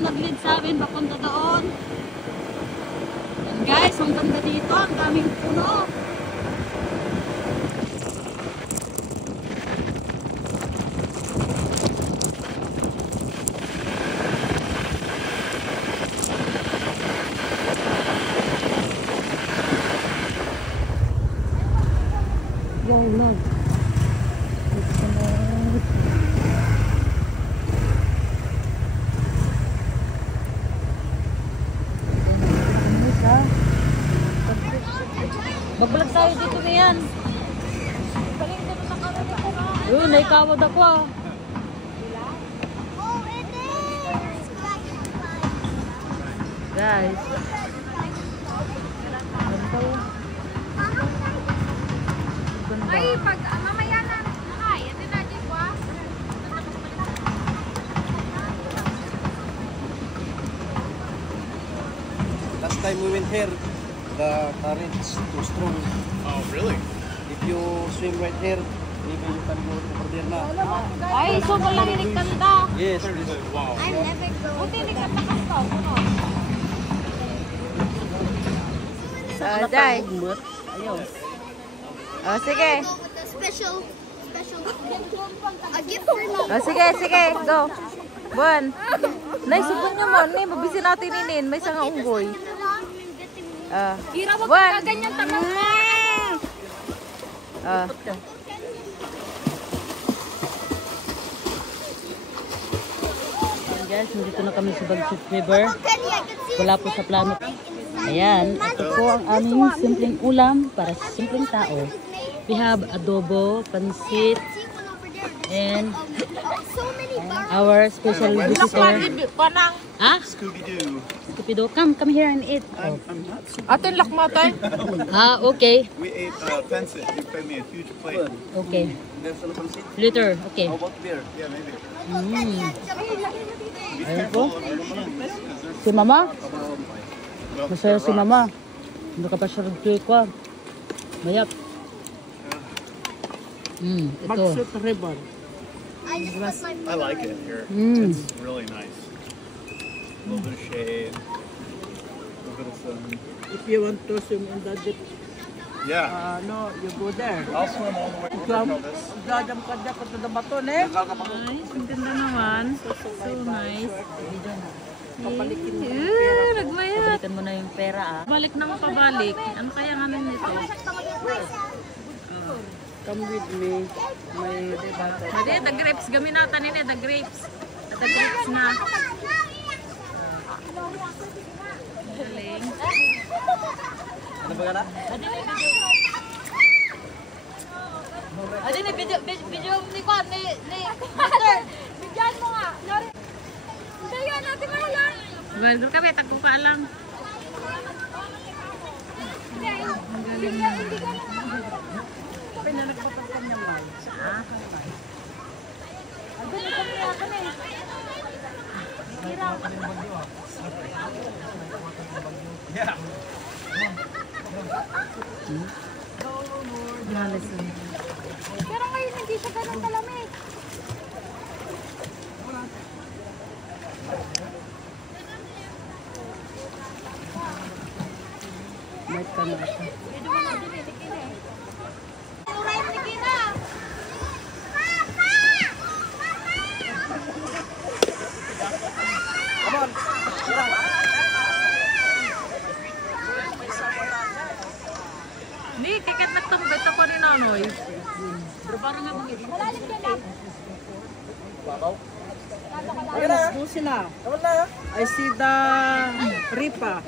yung nag-lead sa amin papunta doon. And guys, ang ganda dito. Ang daming puno. Wow, love. Magbalag tayo dito na yan. Yun, naikawad ako ah. Guys. Ay, pag mamaya na. Ay, ito na, di ba? Last time we went here, the current is too strong. Oh, really? If you swim right here, maybe you can go over there na. Ay, so malarinig kanta. Yes, Wow. I'm never going. Buti nagkatakas ka. Puno. Day. Oh, sige. With the special a gift for mom. Oh, sige, sige. Go. Buwan. Nay, subon nyo mo. Nay, mabisin natin inin. May isang unggoy. Kira, wag Buwan. ka ganyan tanong mo. Guys, nandito na kami sa Bagsut River. Wala po sa plano. Ayan, ito po ang aming simpleng ulam para sa simpleng tao. We have adobo, pansit, and our special visitor. Ha? Scooby-Doo. Stupido, come here and eat. I'm not Atin lakmatay. Ah, okay. We ate Pensit. You fed me a huge plate. Okay. there's a pansit. Later, okay. How about beer? Yeah, maybe. Ayan Be po. careful of your shoes. Si Mama. Well, Masaya they're si rocks. Mama. Hindi ka pa siya rin ko. Mayap. Ito. River. I like it here. Mm. It's really nice. A little bit of shade. A little bit of sun. If you want to swim in the deep, Yeah. no, you go there. I'll swim all the way over this. Dadam ka dyan sa baton eh. Nice. Ang ganda naman. So nice. Papalikin mo. Nagmayat. Pabalikan mo na yung pera ah. Balik na pabalik. Ano kaya nga nito? Come with me. May Hindi, the grapes. Gaminatan nila, the grapes. The grapes na. Galing. Ano ba gana? Adi ni video ni Kwan ni Master. Bigyan mo nga. Hindi yan, natin mo lang. Well, kami tagpo ka lang. pinanagpapagkan niya may. Yeah. Pero ngayon hindi siya ganun kalamig. May camera siya. Ni, kikat nagtambit ako ni Nanoy. Pero parang nga mga Malalim din lang. Busi na. I see the ripa.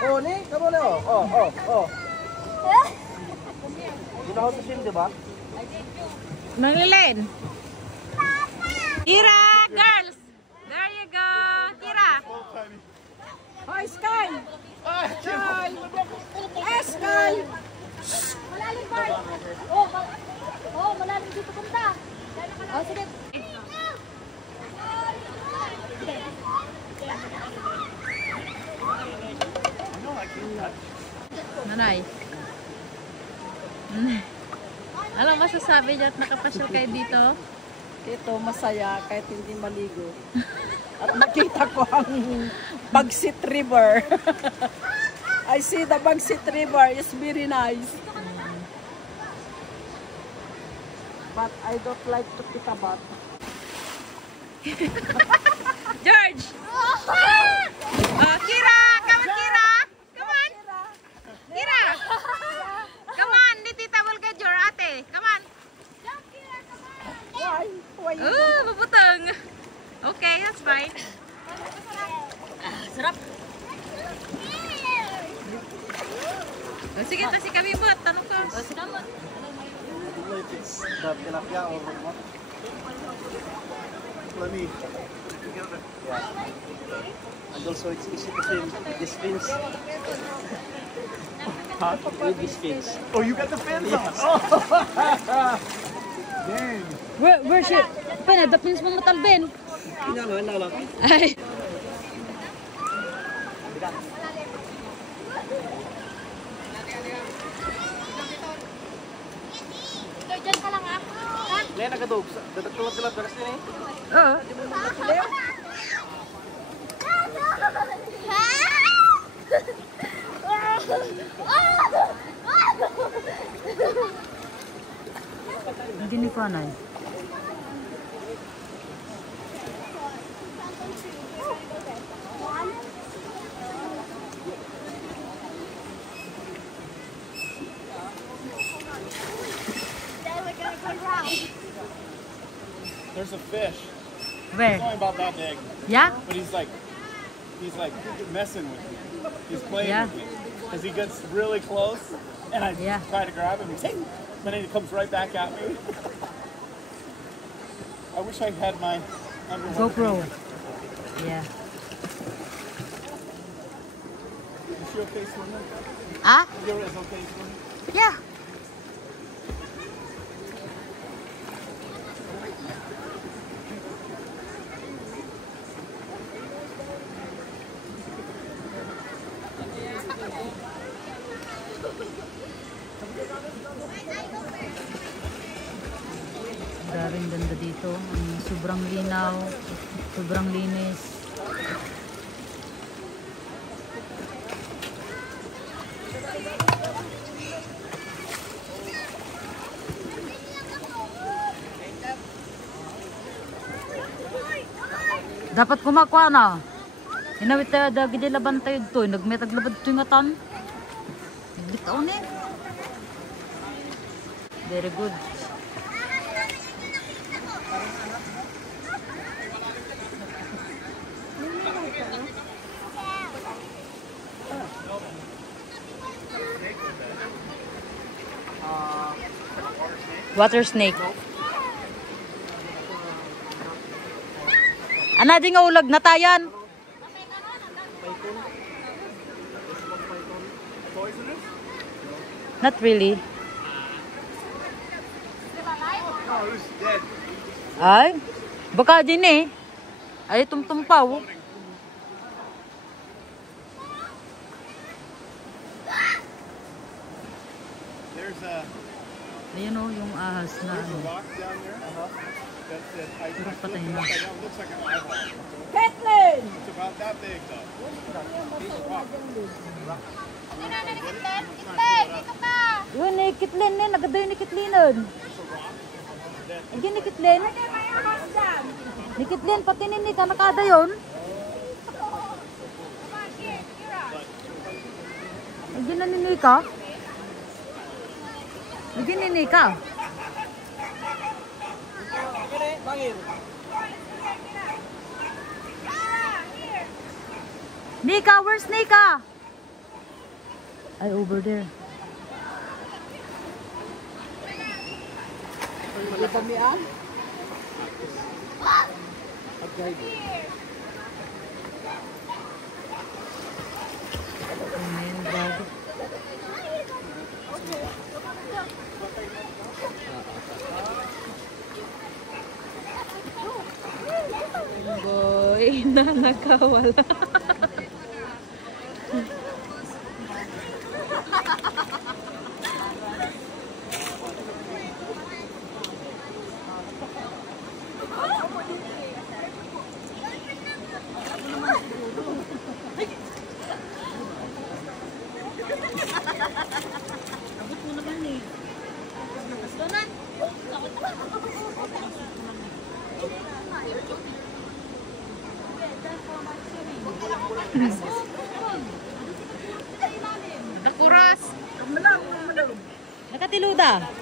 Oh, ni, kamu na oh. Hindi na ako sa swim, di ba? Marilyn. Kira, girls. There you go. Kira. Hi, Sky! Sky! Sky! Malalim ba? Oh, malalim dito punta. Oh, sige. Nanay. Ano masasabi niyo at nakapasyal kayo dito? Ito, masaya kahit hindi maligo. At nakita ko ang Bagsit River. I see the Bagsit River. It's very nice. But I don't like to pick a bath. George! Kira! Come on, Kira! Come on! Kira! Come on! Di tita will get your ate. Come on! Why? Mabutang! Okay, that's fine. Sarap! Sige, kasi kami po. Tanong ko. Sige mo. I don't know if it's the tilapia or what. Let me together. Yeah. And also it's easy to swim with these fins. Huh? With these fins. Oh, you got the fins on. Oh. Dang. Where's it? Pwede, the pins mong matalbin. Hinalo lang. Ay. Diyan ka lang ah. Lena kadog. Dadatulad sila daras din eh. Oo. Hindi ni Kanay. There's a fish. Where? It's only about that big, Yeah? but he's like messing with me. He's playing Yeah. with me because he gets really close, and I Yeah. try to grab him, and then he comes right back at me. I wish I had my underwater. GoPro. Yeah. Is she okay swimming? Ah? You're okay swimming? Yeah. Daming ganda dito. Sobrang linaw. Sobrang linis. Dapat kumakuha na. Inawit tayo dagi di laban tayo to. Nagmetag labad to yung atan. Nagbitaw ni. Very good. Water snake. Ana di nga ulag na tayan. Not really. Oh, it was dead. Ay, baka din eh. Ay, tumtumpaw. There's a Ayan o, yung ahas na ano. rock down there. That I Puro patay na. upside down. Looks like an eyeball. Caitlin! It's about that big though. Piece of rock. Hindi na nanikitlen. Kitlen, dito ka. Yun ni Kitlin eh, nagadayo ni Kitlinon. Ayun ni Kitlin. Ni Kitlin, pati ni ka nakada yun. Ayun na ni Nika. Ayun ni Nika. Bangir. Nika, where's Nika? Ay, over there. Damian? Ayan, bago. Boy, na nakawala. Dakuras. Nakatiluda.